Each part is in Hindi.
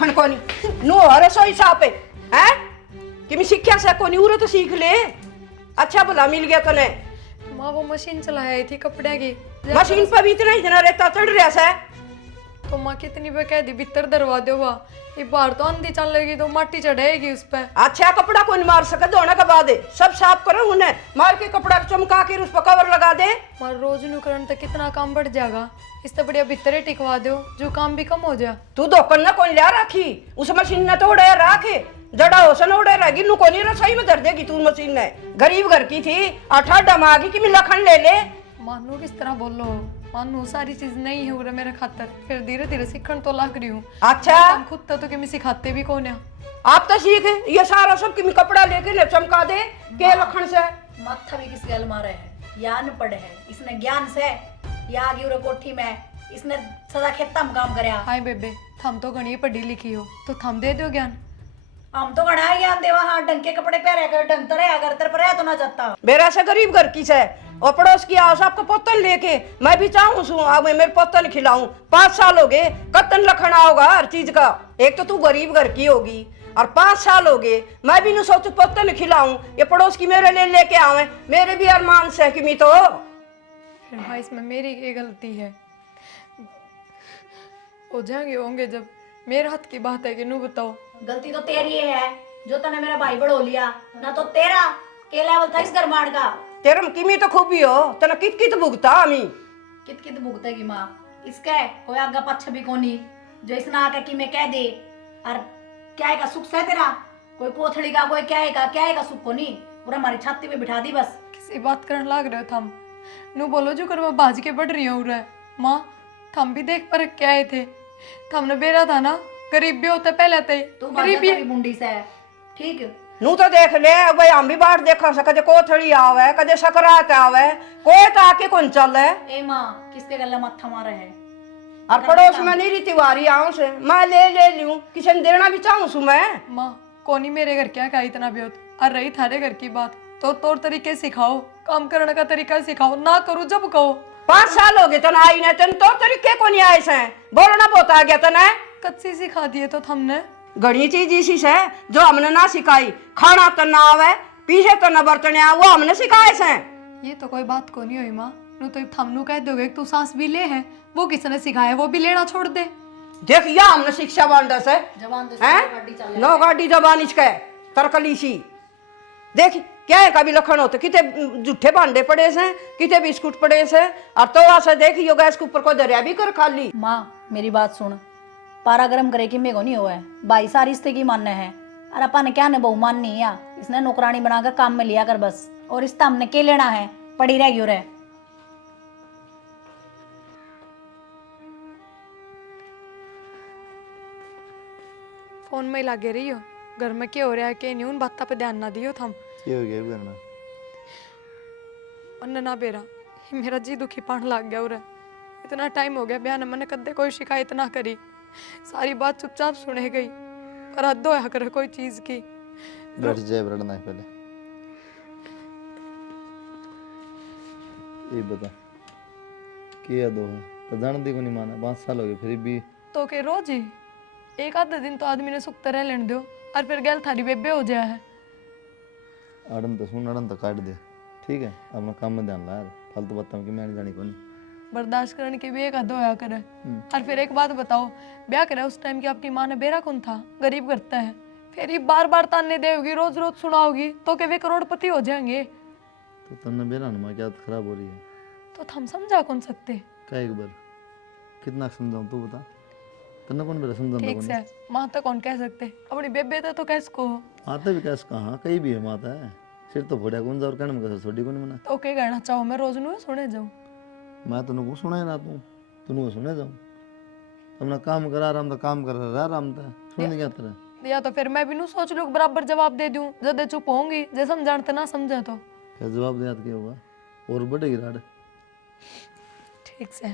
लखन कोनी नु हरे सोई सापे हैं कि मैं शिक्षा से कोनी उरे तो सीख ले। अच्छा भला मिल गया तने। माँ वो मशीन चलाई थी कपड़े की। मशीन पर भी इतना ही जना रेता चढ़ रहा है। तो माँ कितनी बार कह दी भीतर दरवा दो वाह, ये बाहर तो आंधी चल लगी तो माटी चढ़ेगी उस पर। अच्छा कपड़ा कौन मार सके धोने के बाद सब साफ करो उन्हें मार के कपड़ा चमका के उस पर कवर लगा दे। मार रोज नु करन तो कितना काम बढ़ जाएगा, इससे बढ़िया भीतर ही टिकवा दो जो काम भी कम हो जाए। तू धोकन ना कौन लिया राखी उस मशीन ने तो उड़े राखे जड़ा होसन उड़े रहेगी नु कोनी रसोई में धर देगी तू मशीन ने। गरीब घर की थी अठा डमागी कि मैं लखन ले ले। मानू किस तरह बोलो, मानू सारी चीज नहीं है उरे मेरे खातर, फिर धीरे धीरे सीखन तो लग रही हूँ। अच्छा खुद तो कि मैं सिखाते भी कौन है। आप तो सीख ये सारा सब कि मैं कपड़ा लेके ले चमका दे के लखन से। माथा भी किस गल मारे है, ज्ञान पढ़े है इसने ज्ञान से या आगे उरे कोठी में इसने सदा खेता में काम करया। हाय बेबे थम तो घनी पढ़ी लिखी हो तो थम दे दो ज्ञान। हम तो घना ज्ञान देवा हाँ ढंग के कपड़े पहरे कर ढंग तो रहा कर तेरे पर तो ना जाता। मेरा से गरीब घर की से और पड़ोस की आओ सबको पोतन लेके मैं भी चाहूँ सू अब मैं मेरे पोतन खिलाऊं। 5 साल हो गए कत्तन लखना होगा हर चीज का। एक तो तू गरीब घर की होगी और 5 साल हो गए मैं भी न सोचू पोतन खिलाऊं ये पड़ोस की मेरे लिए लेके आवे। मेरे भी अरमान से कि मैं तो फिर भाई इसमें मेरी क्या गलती है, हो जाएंगे होंगे जब मेरे हाथ की बात है कि नू बताओ। गलती तो तेरी है जो तने मेरा भाई बढ़ो लिया ना तो तेरा के लेवल था इस गरमाड़ का। तेरम किमी तो खूबी हो तना कित कित भुगता हमी कित कित भुगतेगी माँ इसके कोई आगा पक्ष भी कोनी जो इसने आके कि मैं कह दे और क्या का सुख है तेरा कोई पोथड़ी का कोई क्या का सुख कोनी पूरा हमारी छाती पे बिठा दी बस। किसी बात करने लाग रहे हो थम, नू बोलो जो कर मैं बाज के बढ़ रही हूँ रे। माँ थम भी देख पर क्या आए थे, थमने बेरा था ना गरीब भी होते पहले थे तू गरीबी मुंडी से ठीक नू तो देख ले भाई हम भी बाहर देखा से कदे कोथड़ी आवे कदे सकरात आवे कोई तो आके कौन चल है। ए माँ किसके गला मत्था मारे है और पड़ोस में नहीं रीति वारी आऊं से मैं ले लूं किसी ने देना भी चाहूं सु मैं। माँ कोनी मेरे घर क्या का इतना भी होता और रही थारे घर की बात तो तौर तरीके सिखाओ, काम करने का तरीका सिखाओ, ना करूँ जब कहो। 5 साल हो गए तना आई ना तन तो तरीके को नहीं आए से बोलना बहुत आ गया तना कच्ची सिखा दिए तो थमने घड़ी चीज इसी से जो हमने ना सिखाई खाना तो ना आवे पीछे तो न बर्तने वो हमने सिखाए से। ये तो कोई बात को नहीं हुई माँ, नू तो थमनू कह दोगे तू सांस भी ले है वो किसने सिखाया वो भी लेना छोड़ दे। देख या हमने शिक्षा बांधा से जवान नो गाड़ी जबान इसके तरकली सी देख क्या है कभी लखन होते किते जूठे भांडे पड़े से किते बिस्कुट पड़े से और तो ऐसा देख यो गैस के ऊपर को दरिया भी कर खाली। माँ मेरी बात सुन पारा गरम करे कि मेरे को नहीं हुआ है भाई सारी रिश्ते की मानना है और अपन क्या ने बहु माननी है इसने नौकरानी बनाकर काम में लिया कर बस और रिश्ता हमने के लेना है पड़ी रह गयो रहे। फोन में लागे रही हो घर में क्या हो रहा है क्या नहीं उन बातों पे ध्यान ना दियो थम। ये हो गया करना अन्ना ना बेरा मेरा जी दुखी पान लग गया उरे, इतना टाइम हो गया बयान मैंने कदे कोई शिकायत ना करी, सारी बात चुपचाप सुने गई पर हद होया करे कोई चीज की। बैठ जाए रड़ना है पहले ये बता क्या दो है तो जान दी को नहीं माना 5 साल हो गए फिर भी तो के रोज ही एक आधे दिन तो आदमी ने सुख तरह लेने दो और फिर गैल थारी बेबे हो जाए है। अड़न तो सुन अड़न तो काट दे ठीक है अपना काम में ध्यान ला यार फालतू बात की मैं नहीं जानी कौन बर्दाश्त करने की भी एक हद होया करे। और फिर एक बात बताओ ब्याह करे उस टाइम की आपकी माँ ने बेरा कौन था गरीब करता है फिर ये बार बार ताने देगी रोज रोज सुनाओगी तो के वे करोड़पति हो जाएंगे। तो तन्ने बेरा ना क्या खराब हो रही है तो हम समझा कौन सकते क्या एक बार कितना समझाऊं तू बता तन्ने कौन बेरा समझाऊं ठीक से माँ तो कौन कह सकते अपनी बेबे तो कैसको माता भी कैसे कहाँ कहीं भी है माता है सिर तो फोड़ा कौन जा और कहने में कैसे छोड़ी कौन मना तो क्या करना चाहो मैं रोज नु सुने जाऊं मैं तो को सुना ना तू सुने जाऊं अपना काम करा आराम तो काम कर रहा आराम था सुन क्या तेरा या तो फिर मैं भी नू सोच लूं बराबर जवाब दे दूं जब चुप होंगी जे समझाते ना समझे तो क्या जवाब दे क्या होगा और बढ़ेगी राड। ठीक से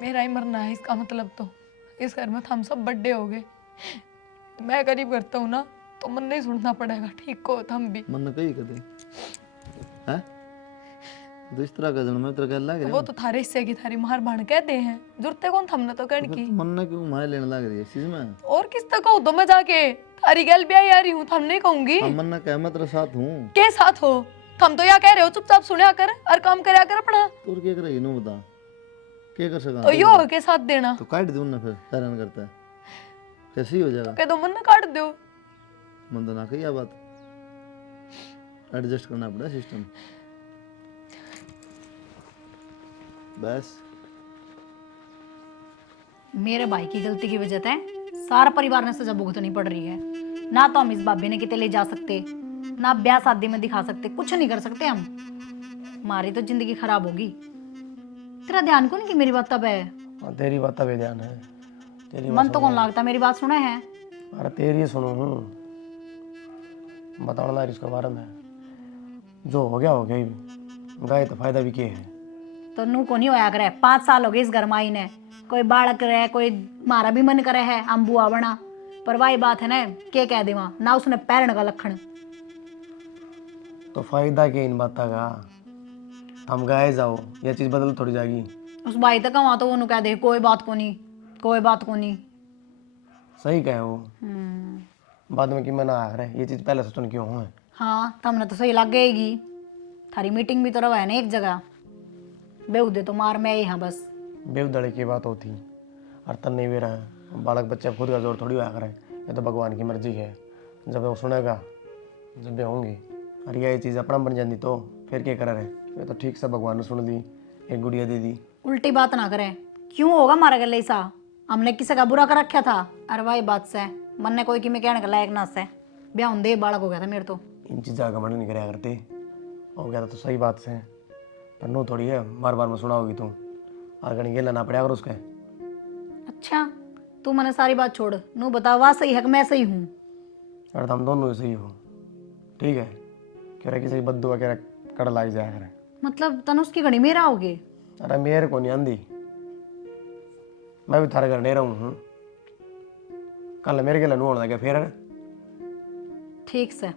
मेरा ही मरना है इसका मतलब तो इस घर में हम सब बड्डे हो गए मैं गरीब करता हूँ ना तो मन नहीं सुनना पड़ेगा ठीक को हम भी मन कही कदे हैं तो इस तरह का जन्म तेरे कह लग वो तो थारे हिस्से की थारी मार भाण कहते हैं, जुरते कौन थमने तो कण की। मन ना क्यों मार लेने लग रही है इस चीज में? और किस तक कहूँ तो मैं जाके थारी गल ब्याह आ रही हूँ, थम नहीं कहूंगी। हम मन ना कह मैं तेरे साथ हूँ। के साथ हो थम? तो या कह रहे हो चुपचाप सुनया कर और काम करया कर अपना। तू क्या करेगी नो बता, क्या कर सका? तो यो के साथ देना तो काट दूं ना, फिर हैरान करता है कैसे ही हो जाएगा? कह दो मन ना काट दो। मन तो ना कही बात, एडजस्ट करना पड़ा सिस्टम बस। मेरे भाई की गलती की वजह से सारा परिवार ने सजा भुगतनी पड़ रही है। ना तो हम इस भाभी ने किते ले जा सकते, ना ब्याह शादी में दिखा सकते, कुछ नहीं कर सकते हम। हमारी तो जिंदगी खराब होगी। तेरा ध्यान कौन की मेरी बात तब है? तेरी बात तब ध्यान है, तेरी मन तो कौन लागता मेरी बात सुना है? अरे तेरी ही सुनो हूँ, बताना इसके बारे में। जो हो गया ही, गाय तो फायदा भी क्या है। तो नू को नहीं होया करे, 5 साल हो गए इस घर माई ने। कोई बालक रहे, कोई मारा भी मन करे है हम बुआ बना, पर वही बात है ना, के कह देवा ना उसने पैरण का लक्षण। तो फायदा क्या इन बातों का? हम गाय जाओ, ये चीज बदल थोड़ी जाएगी। उस भाई तक वहां तो वो कह दे कोई बात को नहीं, कोई बात को नहीं। सही कहे वो, बाद में कि मैं ना आ रहा ये चीज पहले सोचने क्यों है। हाँ तमने तो सही लग गएगी। थारी मीटिंग भी तो रवा है ना एक जगह, बेउदे तो मार में ही हाँ बस। बेवदड़े की बात होती और तन नहीं भी रहा है, बालक बच्चे खुद का जोर थोड़ी होया करे, ये तो भगवान की मर्जी है। जब वो सुनेगा, जब वे होंगी और ये चीज़ अपना बन जाती तो फिर क्या करे रहे। ये तो ठीक से भगवान ने सुन दी, एक गुड़िया दे दी। उल्टी बात ना करें, क्यों होगा हमारा गले ऐसा? हमने किसी का बुरा कर रखा था? अरे वही बात से मन ने कोई कि मैं कहने का लायक ना से ब्याह होंदे बालक हो गया था मेरे तो। इन चीज़ों का घमंड नहीं कराया करते, हो गया तो सही बात से, पर नो थोड़ी है बार बार में सुना होगी तुम और कहीं गेला ना पड़ा अगर उसके। अच्छा तू मैंने सारी बात छोड़, नू बता वह सही है कि मैं सही हूँ? अरे तुम दोनों ही सही हो, ठीक है? कह रहे किसी बद्दू वगैरह कड़ लाई जाया करे। मतलब तनुष की घड़ी मेरा होगे? अरे मेरे को नहीं आंधी, मैं भी थारे घर नहीं रहूँ हूँ। कल मेरे के लिए होने लगे फिर। ठीक से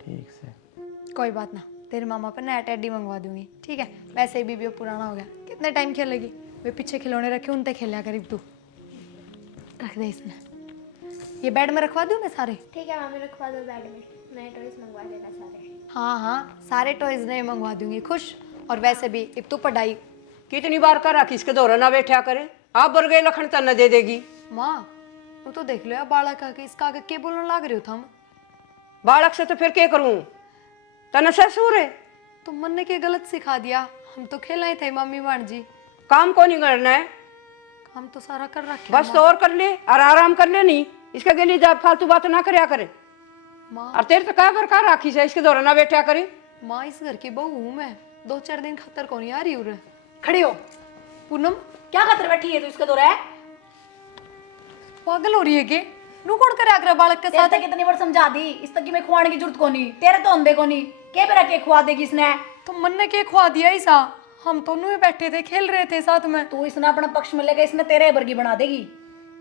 ठीक से कोई बात ना, तेरे मामा पर नया टेडी मंगवा दूंगी, ठीक है? वैसे भी वो पुराना हो गया, कितने टाइम खेलेगी? वे पीछे खिलौने रखे उनते खेला करीब। तू रख दे इसमें, ये बेड में रखवा दूं मैं सारे? ठीक है मामी, रखवा दो बेड में, नए टॉयज मंगवा देना सारे। हाँ हाँ सारे टॉयज नए मंगवा दूंगी, खुश? और वैसे भी एक तो पढ़ाई कितनी बार करा कि इसके दौरा ना बैठा करे, आप बर गए लखन तो न दे देगी। माँ वो तो देख लो यार, बालक आके इसका आगे के बोलने लग रहे हो थम? बालक से तो फिर क्या करूं, तना ससुर है। तो मन ने के गलत सिखा दिया, हम तो खेला ही थे मम्मी मान जी। काम को नहीं करना है, हम तो सारा कर रखे बस तो और कर ले और आराम कर ले, नहीं इसके गली जा फालतू बात ना करया करे। माँ। और तेरे तो क्या कर का राखी से इसके दौरा ना बैठा करे। माँ इस घर की बहू हूँ मैं, 2-4 दिन खतर कौन आ रही हूँ। खड़ी हो। पूनम क्या खातर बैठी है तू इसके दौरा है? पागल हो रही है के? नू कौन करे आगरा बालक के साथ? तेरे कितनी बार समझा दी, इस तक की मैं खुआने की जरूरत को नहीं, तेरे तो अंधे को नहीं, के बेरा के खुआ देगी इसने? तो मन ने के खुआ दिया ऐसा? हम दोनों ही बैठे थे, खेल रहे थे साथ में। तू इसने अपना पक्ष में लेगा, इसने तेरे वर्गी बना देगी।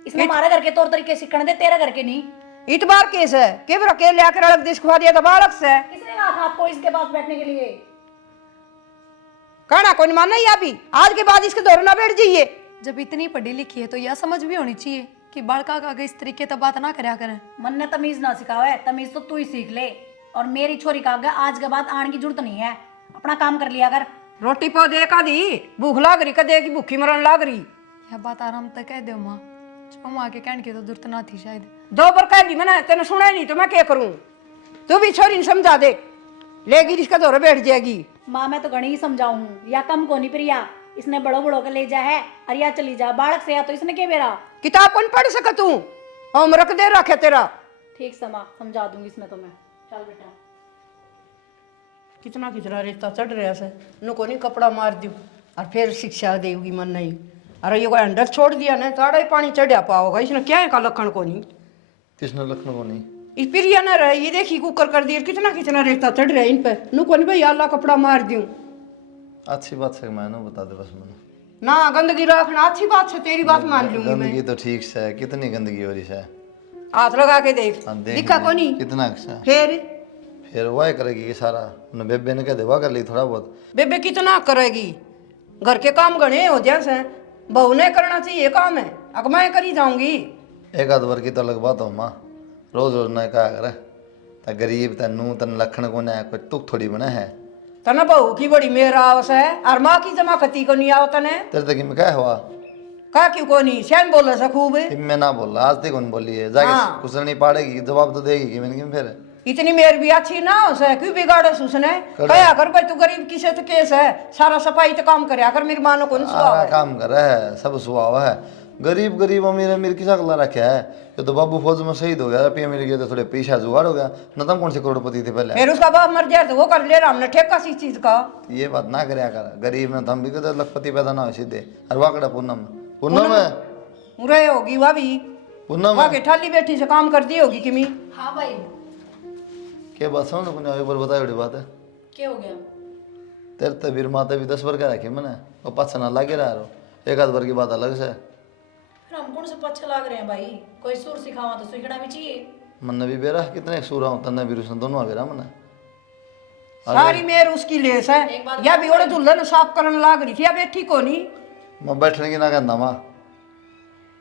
इसने हमारे घर के तौर तरीके सीखने दे, तेरे घर के नहीं। इतबार केस है के बरा के लेकर अलग देश खुआ दिया तो बालक से। किसने कहा था आपको इसके पास बैठने के लिए? कहना कोई नहीं मानना ही अभी, आज के बाद इसके दौरा ना बैठ जाइए। जब इतनी पढ़ी लिखी है तो यह समझ भी होनी चाहिए कि बालका का आगे इस तरीके से बात ना करया करें। मन ने तमीज ना सिखावा है, तमीज तो तू ही सीख ले। और मेरी छोरी का आगे आज के बाद आने की जरूरत नहीं है, अपना काम कर लिया कर। रोटी पो दे का दी, भूख लाग रही कदे की भूखी मरण लाग रही। यह बात आराम तक कह दो माँ, जब माँ के कहने की तो जरूरत ना थी शायद। 2 बार कह दी मैंने, तेने सुना ही नहीं तो मैं क्या करूं? तू भी छोरी ने समझा दे, लेगी इसका दौरा बैठ जाएगी। माँ मैं तो घनी ही समझाऊं, या कम को नहीं प्रिया, इसने बड़ो बड़ो के ले जा है और या चली जा बालक से, या तो इसने के बेरा किताब कौन पढ़ सका तू, हम रख दे रखे तेरा। ठीक समा समझा दूंगी इसमें तो मैं। चल बेटा। कितना कितना रेता चढ़ रहा से, नु को नहीं कपड़ा मार दियो और फिर शिक्षा देगी मन नहीं। अरे ये कोई अंडर छोड़ दिया ना, ताड़ा ही पानी चढ़ा पाओगा, इसने क्या है का लखन को नहीं। किसने लखनऊ को नहीं? इस पिरिया ना रहे, ये देखी कुकर कर दिया, कितना कितना रेता चढ़ रहा है इन पे। नु को नहीं भाई अल्लाह कपड़ा मार दियो। अच्छी बात है, मैंने बता दे बस मैंने ना गंदगी रखना अच्छी बात है, तेरी बात मान लूंगी मैं। गंदगी तो ठीक से है, कितनी गंदगी हो रही है? हाथ लगा के देख, हाँ, देख दिखा ले, को नहीं कितना अच्छा फिर फिर वाह करेगी ये सारा, उन्हें बेबे ने कह दे वाह कर ली थोड़ा बहुत। बेबे कितना करेगी, घर के काम गणे हो जैसे बहू ने करना चाहिए काम है, अब मैं करी जाऊंगी। एक आध बार की तो अलग बात हो माँ, रोज रोज ना कहा करे त गरीब तनु तन लखन को ना कोई तुक थोड़ी बना है। तना बहू की बड़ी मेरा आवस है और माँ की जमा खती को नहीं आओ तने तेरे तक में क्या हुआ? का क्यों को नहीं सैन बोल सा खूब कि मैं ना बोल आज तक कौन बोली है, जाके हाँ। कुछ नहीं पाड़ेगी, जवाब तो देगी कि मैंने फिर इतनी मेर भी अच्छी ना हो सके क्यों बिगाड़े उसने कहा कर भाई तू गरीब किसे तो केस है सारा सफाई तो काम करे अगर मेरी मानो को सारा काम कर रहा है, सब सुहाव है। गरीब गरीब अमीर अमीर किसा गला रखा है, ये तो बाबू फौज में शहीद हो गया, रुपये मिल गए तो थोड़े पैसा जुगाड़ हो गया, न तुम कौन से करोड़पति थे पहले। फिर उसका बाप मर जाए तो वो कर ले रहा हमने ठेका सी चीज का। ये बात ना करे कर, गरीब ने तो हम भी कहते लखपति पैदा ना हो सीधे। और वाकड़ा पूनम पूनम है मुरे होगी वह भी पूनम वहाँ के ठाली बैठी से काम करती होगी किमी। हाँ भाई क्या बात समझ कुछ एक बार बताओ, बड़ी बात है। क्या हो गया? तेरे तबीर माता भी 10 बार का रखी मैंने और पाछा ना लागे रहा रो, एक आध बार की बात अलग से। फिर हम कौन से पच्छे लाग रहे हैं भाई, कोई सुर सिखावा तो सीखना भी चाहिए। मन भी बेरा कितने सूरा हूँ तन्ने भी रुसन दोनों बेरा मैंने सारी मेर उसकी लेस है या भी ओड़े दुल्हन साफ करने लाग रही थी या बैठी को नहीं। मैं बैठने की ना कहना माँ,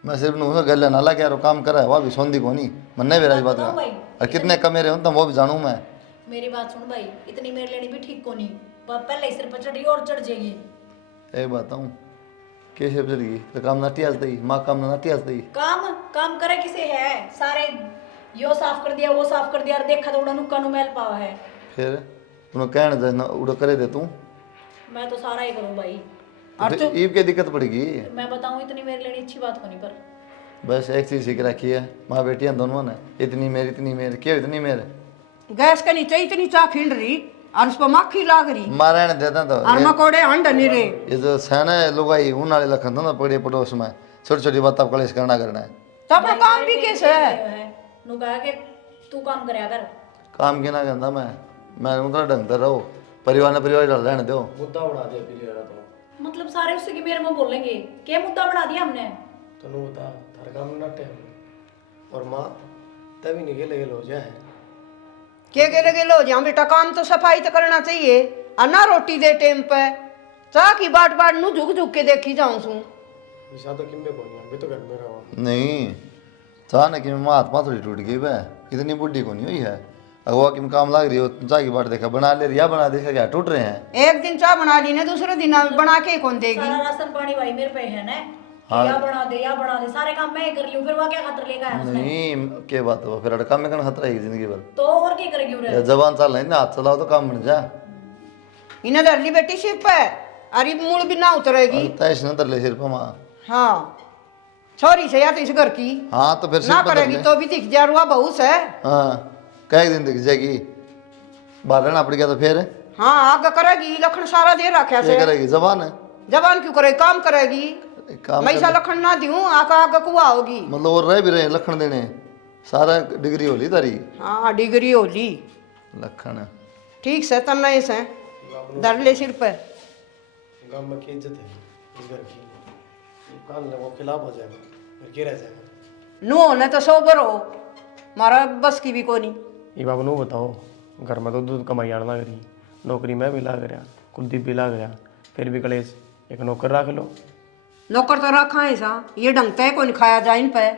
मैं सिर्फ नू गले ना लगे यार काम करा है वह भी सोंदी को नहीं मन नहीं बेरा इस बात का। और कितने कमेरे हो तुम वो भी जानू मैं। मेरी बात सुन भाई, इतनी मेरे लेनी भी ठीक को नहीं, पहले ही सिर पर चढ़ी और चढ़ जाएगी। एक बात हूँ कैसे चलेगी तो काम ना टियास दी माँ, काम ना टियास दी। काम काम करे किसे है, सारे यो साफ कर दिया वो साफ कर दिया और देखा तो उड़ा नुक्का नु मैल पावा है। फिर तूने कहने दे ना उड़ा करे दे तू, मैं तो सारा ही करूँ भाई। तो ईब की दिक्कत पड़ेगी। मैं बताऊँ इतनी मेरे लेनी अच्छी बात को नहीं, पर बस एक चीज सीख रखी है माँ बेटियां दोनों ने, इतनी मेरी क्यों इतनी मेरे। गैस के नीचे इतनी चा खिंड रही और उस पर मक्खी लाग रही मारे ने देता तो और मकोड़े अंड नहीं रे। ये जो सैना लुगाई उन वाले लखन ना पड़े पड़ोस में छोटी छोटी बात आप कलेश करना है। तो अपना काम भी कैसे है नु कहा कि तू काम करया कर। काम के ना कहता मैं उधर ढंग से रहो, परिवार ने परिवार डाल रहने दो। मुद्दा उड़ा दिया फिर यार तो मतलब सारे उससे की मेरे में बोलेंगे क्या मुद्दा बना दिया हमने। तनु बता थार काम नटे और माँ तभी नहीं गेले गेलो जाए के गेले लो जाऊं बेटा, काम तो सफाई तो करना चाहिए और ना रोटी दे टाइम पे चाह की बाट बाट नु झुक झुक के देखी जाऊं सू। विशा तो किम्बे कोनी अभी तो घर में रहो नहीं चाह ना कि मैं हाथ पाथ थोड़ी टूट गई वह इतनी बुढ़ी को नहीं हुई है। अगवा कि काम लग रही हो चाह की बाट देखा बना ले रिया बना देखा क्या टूट रहे हैं। एक दिन चाह बना ली ना दूसरे दिन बना के कौन देगी। सारा राशन पानी भाई मेरे पे है ना, या बना दे सारे काम मैं ही कर लूं, फिर वह क्या खतर लेगा है उसने। नहीं क्या बात है फिर अड़का में कौन खतरा है जिंदगी भर। तो और क्या करेगी उरे? जबान चल रही ना हाथ चलाओ तो काम बन जा। इन्हें धर ली बेटी सिर पे अरे मूल भी ना उतरेगी। तैश न तर ले सिर पर माँ। हाँ छोरी से या तो इस घर की हाँ तो फिर सिर ना पर करेगी तो भी दिख जा रुआ बहू से। हाँ कई दिन दिख जाएगी, बाहर रहना पड़ गया तो फिर हाँ आगे करेगी लखन सारा दे रखा क्या से। करेगी जबान है जबान क्यों करेगी काम करेगी। काम मैं ऐसा लखन ना दूं आका आगे कुआ होगी। मतलब और रह भी रहे लखन देने सारा डिग्री होली तारी हाँ डिग्री होली लखन ठीक से तन्ना ऐसे धर ले सिर पे। गांव में की इज्जत है इस घर की, कान ले वो खिलाफ हो जाएगा फिर क्या रह जाएगा। नु होने तो सोबर हो मारा बस की भी कोनी। ये बाबू नो बताओ घर में तो दूध कमाई आना लग रही, नौकरी में भी लाग रहा, कुलदीप भी लाग रहा, फिर भी कलेश एक नौकर रख लो। नौकर तो रखा है सा ये ढंग तय को नहीं खाया जाए इन पे।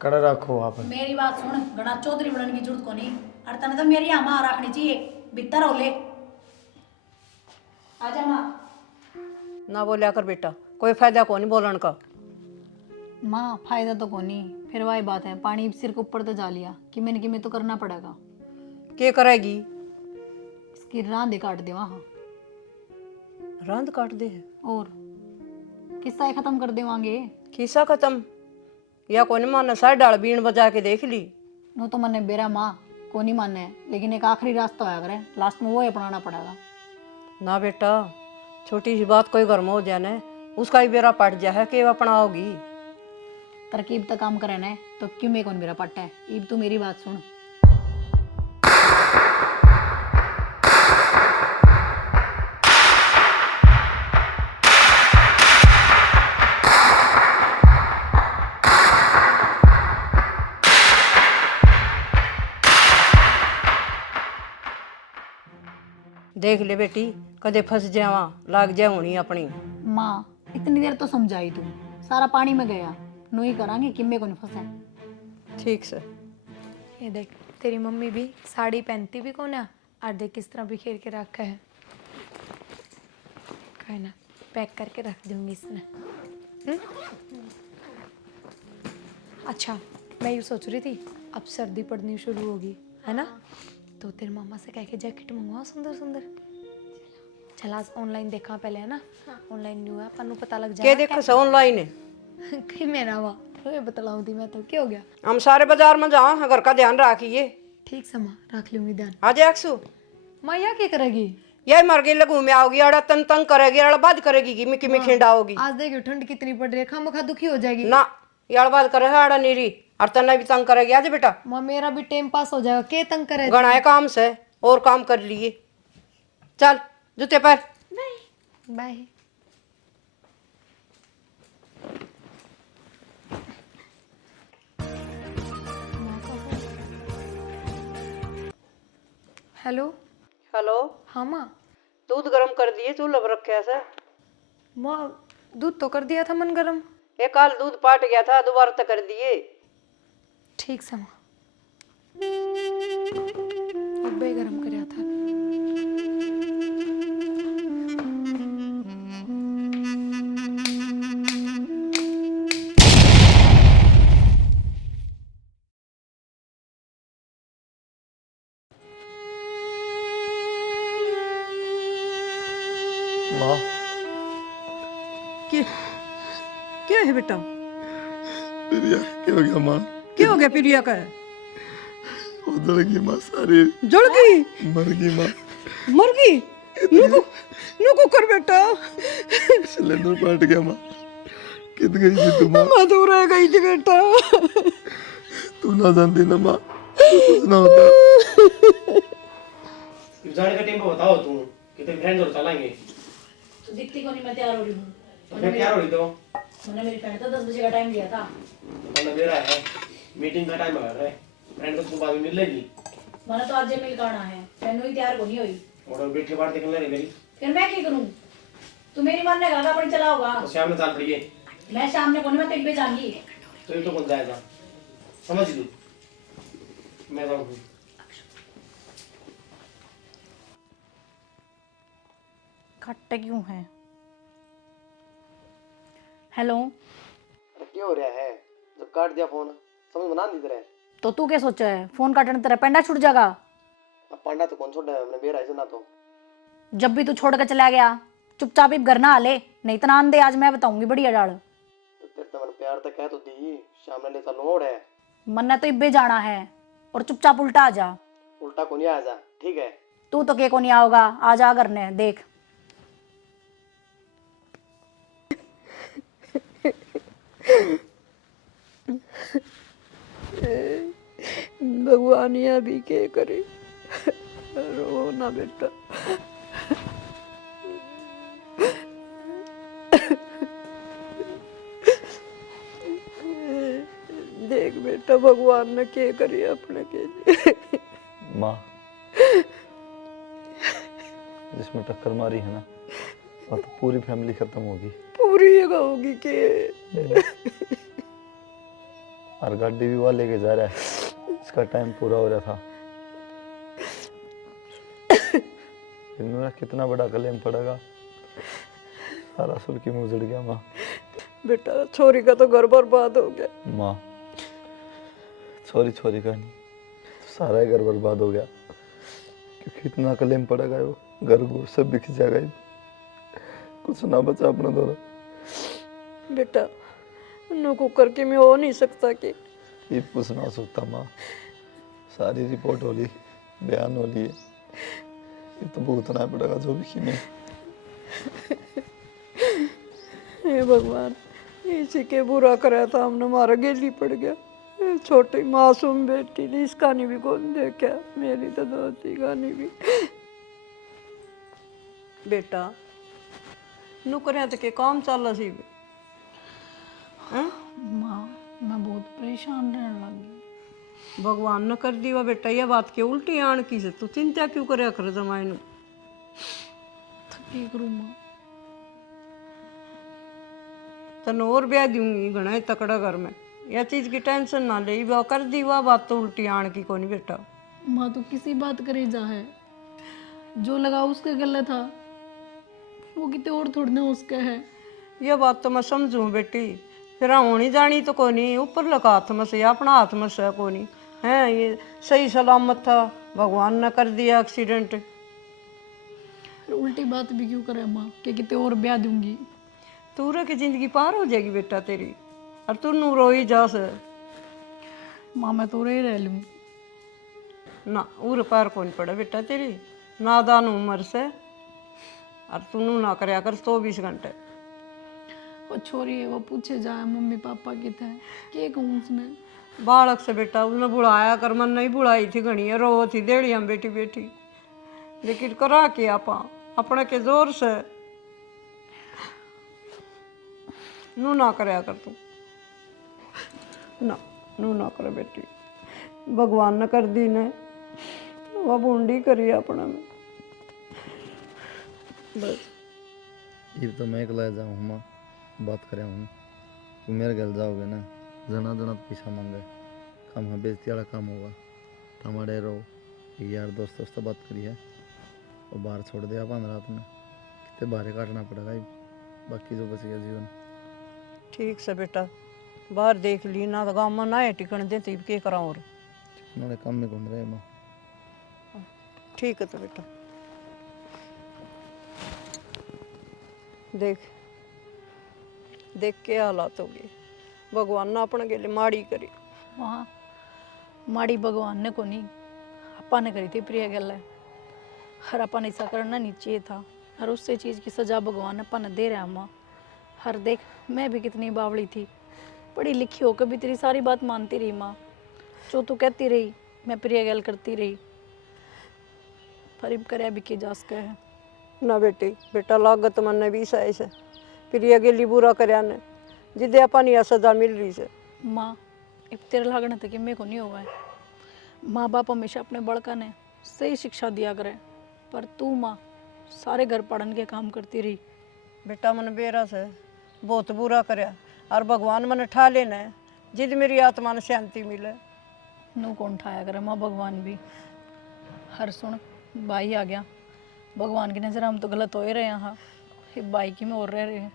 कड़ा रखो आप मेरी बात सुन, गणा चौधरी बनने की जरूरत को नहीं, और तने तो मेरी आमा रखनी चाहिए भीतर हो ले। आजा माँ। ना बोलिया कर बेटा कोई फायदा को नहीं बोलन का। माँ फायदा तो कोनी, फिर वही बात है पानी सिर के ऊपर तो जा लिया कि मैंने तो करना पड़ेगा। के करेगी इसकी रांधे काट दे वहाँ रांद काट दे और किस्सा ही खत्म कर देवांगे। खिस्सा खत्म या कोनी माने साइड डाल बीन बजा के देख ली। नो तो मने बेरा माँ को नहीं मानने है, लेकिन एक आखिरी रास्ता होया करे लास्ट में वो ही अपनाना पड़ेगा। ना बेटा छोटी सी बात कोई घर में हो जाने उसका ही बेरा पट जा है कि अपनाओगी। तरकीब तक काम करे ना तो क्यों मेरे कौन मेरा पट्टा है। इब तू मेरी बात सुन, देख ले बेटी कदे फंस जावा लाग जा होनी अपनी। माँ इतनी देर तो समझाई तू, सारा पानी में गया, नू ही करांगे किम्मे को नहीं फंसा। ठीक से ये देख तेरी मम्मी भी साड़ी पहनती भी कौन है और देख किस तरह बिखेर के रखा है। कहे ना पैक करके रख दूंगी इसने। अच्छा मैं यूँ सोच रही थी अब सर्दी पड़नी शुरू होगी है ना, तो तेरे मामा से कह के जैकेट मंगवाओ सुंदर सुंदर। चल आज ऑनलाइन देखा पहले है ना, ऑनलाइन न्यू है अपन पता लग के जाएगा देखो से ऑनलाइन है। कि मेरा वाह तुम्हें बतलाऊं थी मैं तो क्या हो गया। हम सारे बाजार में जाओ घर का ध्यान रखिए। ठीक समा रख लूंगी ध्यान। आज एक्सू मैया क्या करेगी। यही मर गई लगू में आओगी अड़ा तन तंग करेगी अड़ा बात करेगी कि मिकी में खिंडाओगी आज देखियो ठंड कितनी पड़ रही है, खामखा दुखी हो जाएगी। ना यार बात करे है अड़ा नीरी और तना भी तंग करेगी। आज बेटा माँ मेरा भी टाइम पास हो जाएगा, के तंग करे। गणाए काम से और काम कर लिए। चल जूते पर बाय। हेलो हेलो हाँ माँ। दूध गरम कर दिए चूल्हे पर रखे से। माँ दूध तो कर दिया था मन गरम। एक काल दूध पाट गया था दोबारा तक कर दिए। ठीक से माँ अब्बे गरम कराया था। माँ क्या है बेटा प्रिया क्या हो गया माँ? क्या हो गया प्रिया का है? उधर की माँ सारी जड़ गई मर गई माँ। मर गई। नुको कर बेटा सिलेंडर फट गया माँ। कित गई थी तू माँ? मैं दूर रह गई थी बेटा। तू ना जानती ना माँ कुछ ना होता। जाने का टाइम पे बताओ तू कितने फ्रेंड्स और चलेंगे। तो दिखती को नहीं, मैं तैयार हो रही हूँ। तो फिर क्या हो रही तो मैंने मेरी फ्रेंड तो 10 बजे का टाइम दिया था। मैंने मेरा है मीटिंग का टाइम है फ्रेंड को सुबह भी मिल लेगी। मैंने तो आज जे मिल करना है, मैंने ही तैयार को नहीं हुई। और बैठे बाहर देखने लगे मेरी फिर मैं क्या करूँ? तू मेरी मानने का अपनी चलाओगा। तो शाम में चाल पड़ी है मैं सामने को नहीं, मैं तेरी पे जाऊंगी। तो ये तो कौन जाएगा समझ लू मैं जाऊँ। खट्टे क्यों है? हेलो क्या हो रहा है जब काट दिया फोन समझ बना दी तरह। तो तू क्या सोचा है? फोन काटने तेरा पेंडा छूट जाएगा। अब पांडा तो कौन छोड़ा है हमने मेरा ऐसे ना तो। जब भी तू छोड़ के चला गया चुपचाप ही घर ना आले, नहीं तो ना आंदे आज मैं बताऊंगी बढ़िया डाल। तेरे तो मैंने प्यार तक कह तो दी शाम ले चलो मोड़ है। मन ने तो इब्बे जाना है और चुपचाप उल्टा आ जा। उल्टा को नहीं आ जा ठीक है। तू तो के को नहीं आओगा, आ जा घर ने देख। भगवान यह भी के करे। रो ना बेटा। देख बेटा भगवान ने के करी अपने के लिए। माँ जिसमें टक्कर मारी है ना वो तो पूरी फैमिली खत्म होगी। पूरी जगह होगी के। और गाड़ी भी वाले के जा रहा है इसका टाइम पूरा हो रहा था। मेरा कितना बड़ा क्लेम पड़ेगा सारा सुर की मुँह उजड़ गया माँ। बेटा छोरी का तो घर बर्बाद हो गया। माँ छोरी छोरी का नहीं सारा ही घर बर्बाद हो गया क्योंकि इतना क्लेम पड़ेगा वो घर घूर सब बिक जाएगा ही। कुछ ना बचा अपना दोनों। बेटा नुको करके मैं हो नहीं सकता कि ये कुछ ना हो सकता माँ। सारी रिपोर्ट हो ली बयान हो लिए ये तो भुगतना पड़ेगा जो भी में। हे भगवान इसी के बुरा कराया था हमने, हमारा गेली पड़ गया। ये छोटी मासूम बेटी थी इसका नहीं भी कौन देखा, मेरी तो दोस्ती का नहीं भी। बेटा नुकरिया तो के काम चल सी। माँ मैं बहुत परेशान रहने लगी। भगवान ने कर दिया बेटा ये बात के उल्टी आन की से तू चिंता क्यों करे कर जमाई नु। तो की करूँ माँ? तन और ब्याह दूंगी घना ही तकड़ा घर में, यह चीज की टेंशन ना ले, वो कर दी वह बात तो उल्टी आण की कोनी बेटा। माँ तो किसी बात करे जा है, जो लगा उसके गले था, वो कितने और थोड़े ना उसका है। यह बात तो मैं समझूं बेटी, फिर होनी जानी तो कोनी, ऊपर लगा हाथ में से अपना हाथ में से कोनी है, ये सही सलामत था, भगवान ने कर दिया एक्सीडेंट। फिर उल्टी बात भी क्यों करे माँ कि कितने और ब्याह दूंगी? तूरे की जिंदगी पार हो जाएगी बेटा तेरी, और तू नू रोई जा से माँ मैं तो रही रह लूँ। ना, उर पार कौन पड़े बेटा तेरी, नादान उम्र से, और तू नू ना करया कर 24 घंटे। वो छोरी है, वो पूछे जाए मम्मी पापा की थे, के कहूँ उसने? बालक से बेटा उसने बुलाया कर, मन नहीं बुलाई थी घनी, रो थी देड़ी हम बेटी बेटी, लेकिन करा के आपा अपने के जोर से नू ना करया कर तू, ना नू ना करे बेटी, भगवान ने कर दी ने, वह बूंदी करी अपने में बस। ये तो मैं अकेला जाऊँ माँ, बात करें हूँ, तुम मेरे घर जाओगे ना, जना जना तो पैसा मांगे, काम हाँ बेचती वाला काम होगा, हमारे रहो यार दोस्तों से बात करिए, और बाहर छोड़ दिया 15 रात में, कितने बाहर काटना पड़ेगा ये, बाकी जो बच गया जीवन। ठीक से बेटा, बाहर देख ली ना, तो गाँव में ना है टिकन दे, तीब के करा और उन्होंने काम में घूम रहे माँ। ठीक है तो बेटा, देख देख के हालात हो गए, भगवान ने अपने के लिए माड़ी करी। वहाँ माड़ी भगवान ने को नहीं, अपा ने करी थी प्रिय गल है, हर अपा ने ऐसा करना नहीं चाहिए था, हर उससे चीज़ की सजा भगवान अपा ने दे रहा माँ। हर देख मैं भी कितनी बावड़ी थी, पढ़ी लिखी होकर भी तेरी सारी बात मानती रही माँ, जो तू कहती रही मैं प्रिय गल करती रही, पर अब करे भी की जा सके है। ना बेटी, बेटा लागत मन भी सही से, फिर ये अगली बुरा करया ने, जिदे अपन यह सजा मिल रही से। माँ अब तेरे लागने तक मेरे को नहीं हुआ है, माँ बाप हमेशा अपने बड़का ने सही शिक्षा दिया करे, पर तू माँ सारे घर पढ़न के काम करती रही। बेटा मन बेरा से बहुत बुरा करया, और भगवान मन ठा लेना है, जिद मेरी आत्मा ने शांति मिले। नू कौन ठाया करे माँ, भगवान भी। हर सुन भाई आ गया, भगवान की नज़र हम तो गलत हो ही रहे यहाँ, ये भाई की में और रह रहे हैं।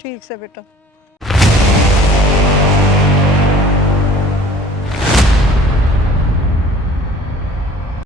ठीक से बेटा।